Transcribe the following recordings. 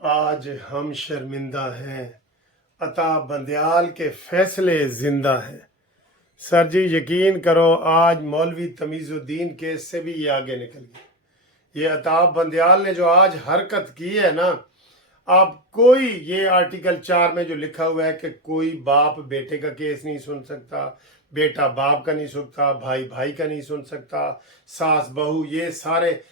आज हम शर्मिंदा हैं, अता बंदयाल के फैसले जिंदा हैं। सर जी यकीन करो, आज मौलवी तमीज़ुद्दीन केस से भी ये आगे निकल गई। ये अताब बंदयाल ने जो आज हरकत की है ना, अब कोई ये आर्टिकल 4 में जो लिखा हुआ है कि कोई बाप बेटे का केस नहीं सुन सकता, बेटा बाप का नहीं सुनता, भाई भाई का नहीं सुन सकता, सास बहू, ये सारे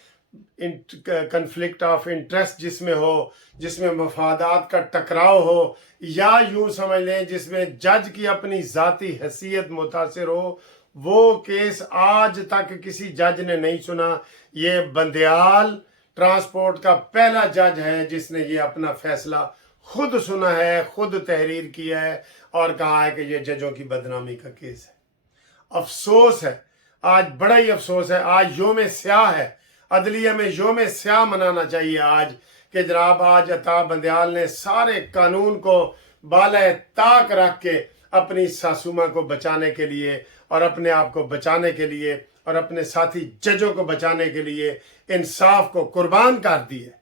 कन्फ्लिक्ट ऑफ इंटरेस्ट जिसमें हो, जिसमें मफादात का टकराव हो, या यूं समझ लें जिसमें जज की अपनी ज़ाती हैसियत मुतासिर हो, वो केस आज तक किसी जज ने नहीं सुना। ये बंदयाल ट्रांसपोर्ट का पहला जज है जिसने ये अपना फैसला खुद सुना है, खुद तहरीर किया है और कहा है कि ये जजों की बदनामी का केस है। अफसोस है, आज बड़ा ही अफसोस है। आज योम स्याह है, अदलिया में योम स्याह मनाना चाहिए आज कि जनाब आज अताब बंदयाल ने सारे कानून को बाले ताक रख के अपनी सासुमा को बचाने के लिए और अपने आप को बचाने के लिए और अपने साथी जजों को बचाने के लिए इंसाफ को कुर्बान कर दिए।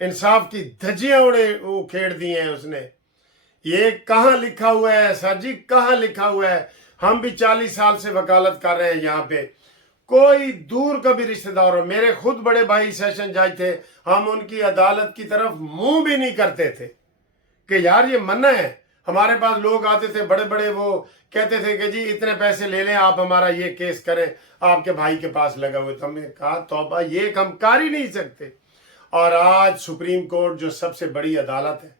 इंसाफ की धज्जियां उखेड़ दी हैं उसने। ये कहाँ लिखा हुआ है सर जी, कहाँ लिखा हुआ है? हम भी 40 साल से वकालत कर रहे हैं यहाँ पे। कोई दूर का भी रिश्तेदार हो, मेरे खुद बड़े भाई सेशन जज थे, हम उनकी अदालत की तरफ मुंह भी नहीं करते थे कि यार ये मन्ना है। हमारे पास लोग आते थे बड़े बड़े, वो कहते थे कि जी इतने पैसे ले लें, आप हमारा ये केस करें, आपके भाई के पास लगा हुए। तो हमने कहा तौबा, ये हम कर ही नहीं सकते। और आज सुप्रीम कोर्ट जो सबसे बड़ी अदालत है,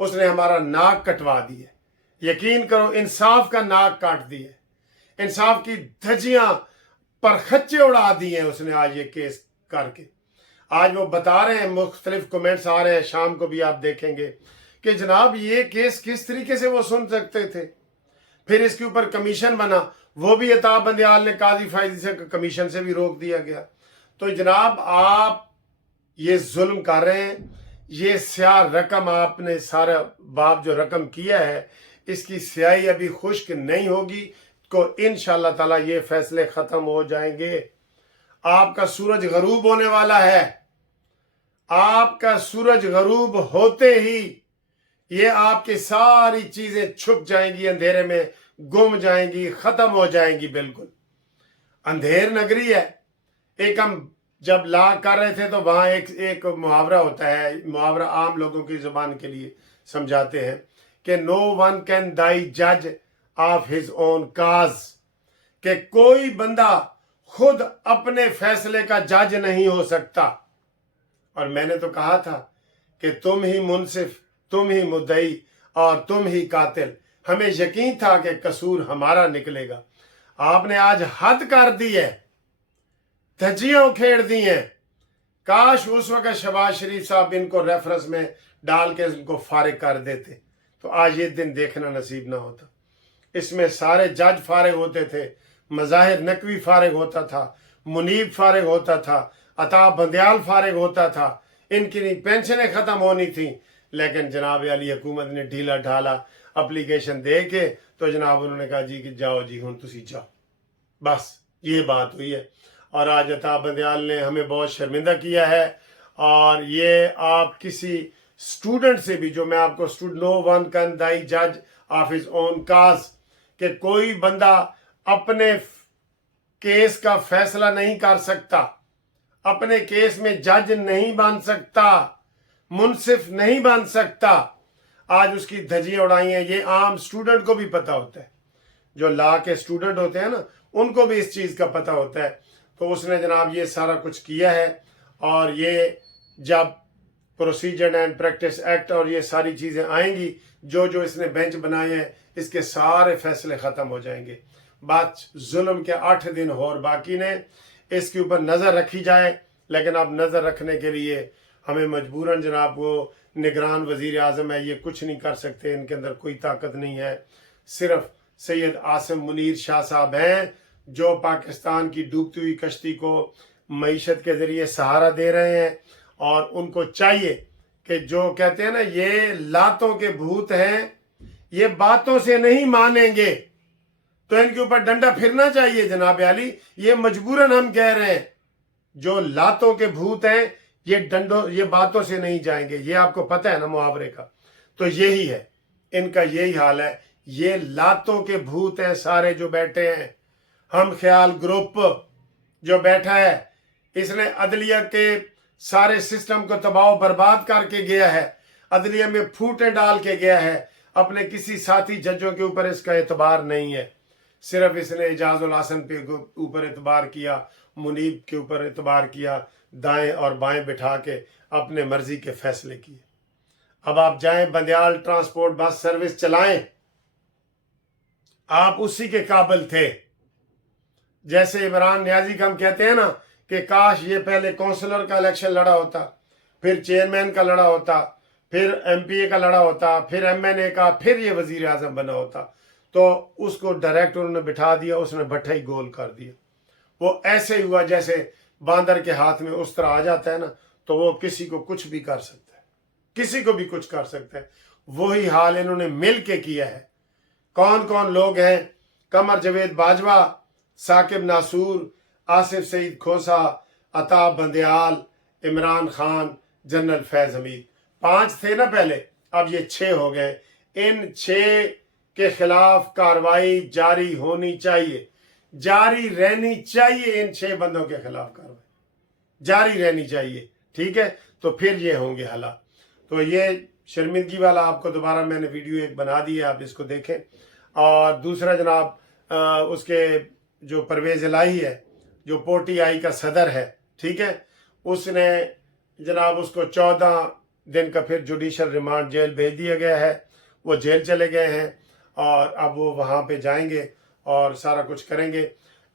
उसने हमारा नाक कटवा दी है। यकीन करो, इंसाफ का नाक काट दी है, इंसाफ की धज्जियां पर खच्चे उड़ा दिए हैं उसने आज ये केस करके। आज वो बता रहे हैं, मुख्तलिफ कमेंट्स आ रहे हैं, शाम को भी आप देखेंगे कि जनाब ये केस किस तरीके से वो सुन सकते थे। फिर इसके ऊपर कमीशन बना, वो भी अताब बंदयाल ने काजी फायदी से कमीशन से भी रोक दिया गया। तो जनाब आप ये जुल्म कर रहे हैं। ये स्याह रकम आपने सारा बाप जो रकम किया है, इसकी स्याही अभी खुश्क नहीं होगी को इंशाअल्लाह ताला ये फैसले खत्म हो जाएंगे। आपका सूरज गरूब होने वाला है। आपका सूरज गरूब होते ही ये आपकी सारी चीजें छुप जाएंगी, अंधेरे में गुम जाएंगी, खत्म हो जाएंगी। बिल्कुल अंधेर नगरी है। एक हम जब ला कर रहे थे तो वहां एक मुहावरा होता है, मुहावरा आम लोगों की जुबान के लिए समझाते हैं कि नो वन कैन दाई जज ऑफ हिज ओन काज, कि कोई बंदा खुद अपने फैसले का जज नहीं हो सकता। और मैंने तो कहा था कि तुम ही मुनसिफ, तुम ही मुद्दई और तुम ही कातिल। हमें यकीन था कि कसूर हमारा निकलेगा। आपने आज हद कर दी है, धज्जियां उखेड़ दी हैं। काश उस वक्त शहबाज शरीफ साहब इनको रेफरेंस में डाल के इनको फारिग कर देते तो आज ये दिन देखना नसीब ना होता। इसमें सारे जज फारिग होते थे, मज़ाहिर नकवी फारिग होता था, मुनीब फारिग होता था, अताब बंदयाल फारिग होता था, इनकी पेंशनें ख़त्म होनी थी। लेकिन जनाब अली हुकूमत ने ढीला ढाला अप्लीकेशन दे के तो जनाब उन्होंने कहा जी कि जाओ जी हुण तुसी जाओ, बस ये बात हुई है। और आज अताब बंदयाल ने हमें बहुत शर्मिंदा किया है। और ये आप किसी स्टूडेंट से भी, जो मैं आपको नो वन कैन दाई जज ऑफ हिज ओन काज, कि कोई बंदा अपने केस का फैसला नहीं कर सकता, अपने केस में जज नहीं बन सकता, मुनसिफ नहीं बन सकता। आज उसकी धज्जियां उड़ाई हैं। ये आम स्टूडेंट को भी पता होता है, जो लॉ के स्टूडेंट होते हैं ना, उनको भी इस चीज़ का पता होता है। तो उसने जनाब ये सारा कुछ किया है। और ये जब प्रोसीजर एंड प्रैक्टिस एक्ट और ये सारी चीज़ें आएंगी, जो जो इसने बेंच बनाए हैं, इसके सारे फैसले ख़त्म हो जाएंगे। बात जुल्म के 8 दिन और बाकी ने, इसके ऊपर नज़र रखी जाए। लेकिन अब नज़र रखने के लिए हमें मजबूरन जनाब वो निगरान वज़ीर आज़म है, ये कुछ नहीं कर सकते, इनके अंदर कोई ताकत नहीं है। सिर्फ सैयद आसिम मुनीर शाह साहब हैं जो पाकिस्तान की डूबती हुई कश्ती को मईशत के ज़रिए सहारा दे रहे हैं। और उनको चाहिए कि जो कहते हैं ना ये लातों के भूत हैं, ये बातों से नहीं मानेंगे, तो इनके ऊपर डंडा फिरना चाहिए जनाब अली। ये मजबूरन हम कह रहे हैं, जो लातों के भूत हैं ये डंडों ये बातों से नहीं जाएंगे, ये आपको पता है ना मुहावरे का। तो यही है, इनका यही हाल है। ये लातों के भूत हैं सारे जो बैठे हैं। हम ख्याल ग्रुप जो बैठा है, इसने अदलिया के सारे सिस्टम को तबाह बर्बाद करके गया है, अदलिया में फूटें डाल के गया है। अपने किसी साथी जजों के ऊपर इसका एतबार नहीं है, सिर्फ इसने इजाजुल हसन पे ऊपर एतबार किया, मुनीब के ऊपर एतबार किया, दाएं और बाएं बिठा के अपने मर्जी के फैसले किए। अब आप जाएं बंदियाल ट्रांसपोर्ट बस सर्विस चलाएं, आप उसी के काबिल थे। जैसे इमरान नियाजी का हम कहते हैं ना कि काश ये पहले काउंसलर का इलेक्शन लड़ा होता, फिर चेयरमैन का लड़ा होता, फिर एमपीए का लड़ा होता, फिर एमएनए का, फिर ये वजीर आजम बना होता। तो उसको डायरेक्ट उन्होंने बिठा दिया, उसने भट्टा ही गोल कर दिया। वो ऐसे ही हुआ जैसे बांदर के हाथ में उस तरह आ जाता है ना, तो वो किसी को कुछ भी कर सकता है, किसी को भी कुछ कर सकता है। वही हाल इन्होंने मिल के किया है। कौन कौन लोग हैं? कमर जवेद बाजवा, साकिब नासूर, आसिफ सईद खोसा, अता बंदियाल, इमरान खान, जनरल फैज हमीद। 5 थे ना पहले, अब ये 6 हो गए। इन 6 के खिलाफ कार्रवाई जारी होनी चाहिए, जारी रहनी चाहिए। इन 6 बंदों के खिलाफ कार्रवाई जारी रहनी चाहिए, ठीक है? तो फिर ये होंगे हालात। तो ये शर्मिंदगी वाला आपको दोबारा मैंने वीडियो एक बना दी है, आप इसको देखें। और दूसरा जनाब उसके जो परवेज इलाही है, जो पोटीआई का सदर है, ठीक है, उसने जनाब उसको 14 दिन का फिर जुडिशल रिमांड जेल भेज दिया गया है। वो जेल चले गए हैं और अब वो वहाँ पे जाएंगे और सारा कुछ करेंगे।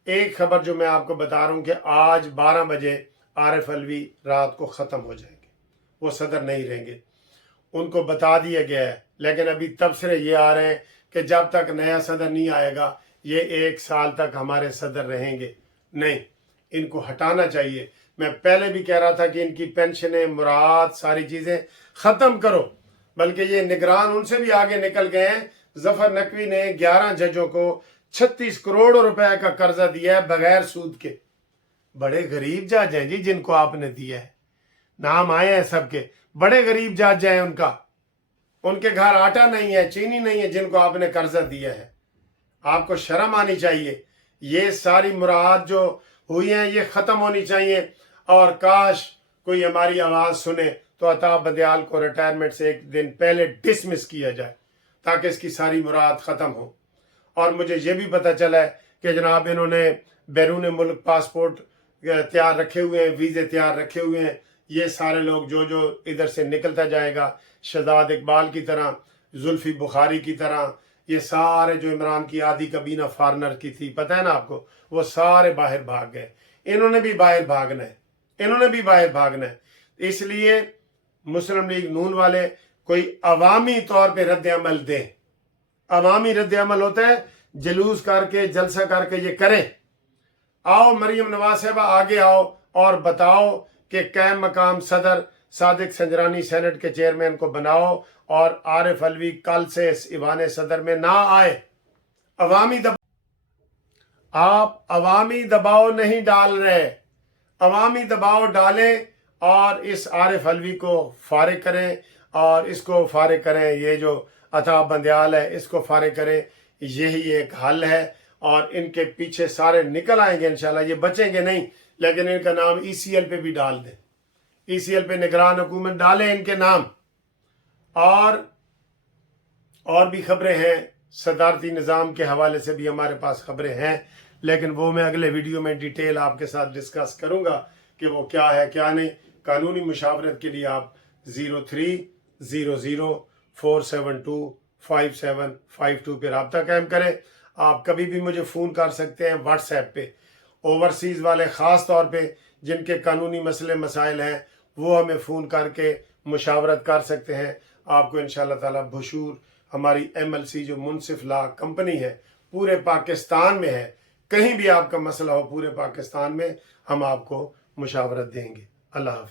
एक खबर जो मैं आपको बता रहा हूँ कि आज 12 बजे आरिफ अलवी रात को ख़त्म हो जाएंगे, वो सदर नहीं रहेंगे, उनको बता दिया गया है। लेकिन अभी तबसरे ये आ रहे हैं कि जब तक नया सदर नहीं आएगा ये 1 साल तक हमारे सदर रहेंगे। नहीं, इनको हटाना चाहिए। मैं पहले भी कह रहा था कि इनकी पेंशनें, मुराद, सारी चीज़ें ख़त्म करो, बल्कि ये निगरान उनसे भी आगे निकल गए हैं। जफर नकवी ने 11 जजों को 36 करोड़ रुपए का कर्जा दिया है बगैर सूद के। बड़े गरीब जज हैं जी जिनको आपने दिया है, नाम आए हैं सबके, बड़े गरीब जज हैं। उनके घर आटा नहीं है, चीनी नहीं है, जिनको आपने कर्जा दिया है। आपको शर्म आनी चाहिए। ये सारी मुराद जो हुई हैं ये ख़त्म होनी चाहिए। और काश कोई हमारी आवाज़ सुने तो अता बंदियाल को रिटायरमेंट से 1 दिन पहले डिसमिस किया जाए ताकि इसकी सारी मुराद ख़त्म हो। और मुझे ये भी पता चला है कि जनाब इन्होंने बैरून मुल्क पासपोर्ट तैयार रखे हुए हैं, वीज़े तैयार रखे हुए हैं। ये सारे लोग जो जो इधर से निकलता जाएगा, शहजाद इकबाल की तरह, जुल्फी बुखारी की तरह, ये सारे जो इमरान की आधी कबीना फॉरनर की थी, पता है ना आपको, वो सारे बाहर भाग गए। इन्होंने भी बाहर भागना है, इन्होंने भी बाहर भागना है। इसलिए मुस्लिम लीग नून वाले कोई अवामी तौर पे रद्द अमल दें। अवामी रद्द अमल होता है जलूस करके, जलसा करके ये करें। आओ मरियम नवाज साहबा आगे आओ और बताओ कि कायम मकाम सदर सादिक संजरानी सेनेट के चेयरमैन को बनाओ और आरिफ अलवी कल से इस ईवान सदर में ना आए। अवामी आप अवामी दबाव नहीं डाल रहे, अवामी दबाव डालें और इस आरिफ अलवी को फारिग करें और इसको फारिग करें। ये जो अता बंदियाल है इसको फारिग करें, यही एक हल है। और इनके पीछे सारे निकल आएंगे इंशाल्लाह, ये बचेंगे नहीं। लेकिन इनका नाम ECL पे भी डाल दें, ECL पे निगरान हुकूमत डालें इनके नाम। और भी खबरें हैं, सदारती निज़ाम के हवाले से भी हमारे पास खबरें हैं, लेकिन वो मैं अगले वीडियो में डिटेल आपके साथ डिस्कस करूंगा कि वो क्या है क्या नहीं। कानूनी मुशावरत के लिए आप 0300472572 पे रब्ता कायम करें। आप कभी भी मुझे फ़ोन कर सकते हैं व्हाट्सएप पे। ओवरसीज़ वाले ख़ास तौर पे जिनके कानूनी मसले मसाइल हैं वो हमें फ़ोन करके मुशावरत कर सकते हैं। आपको इंशाअल्लाह ताला बशूर हमारी MLC जो मुनसिफ ला कंपनी है पूरे पाकिस्तान में है, कहीं भी आपका मसला हो पूरे पाकिस्तान में हम आपको मुशावरत देंगे। अल्लाह हाफ़िज़।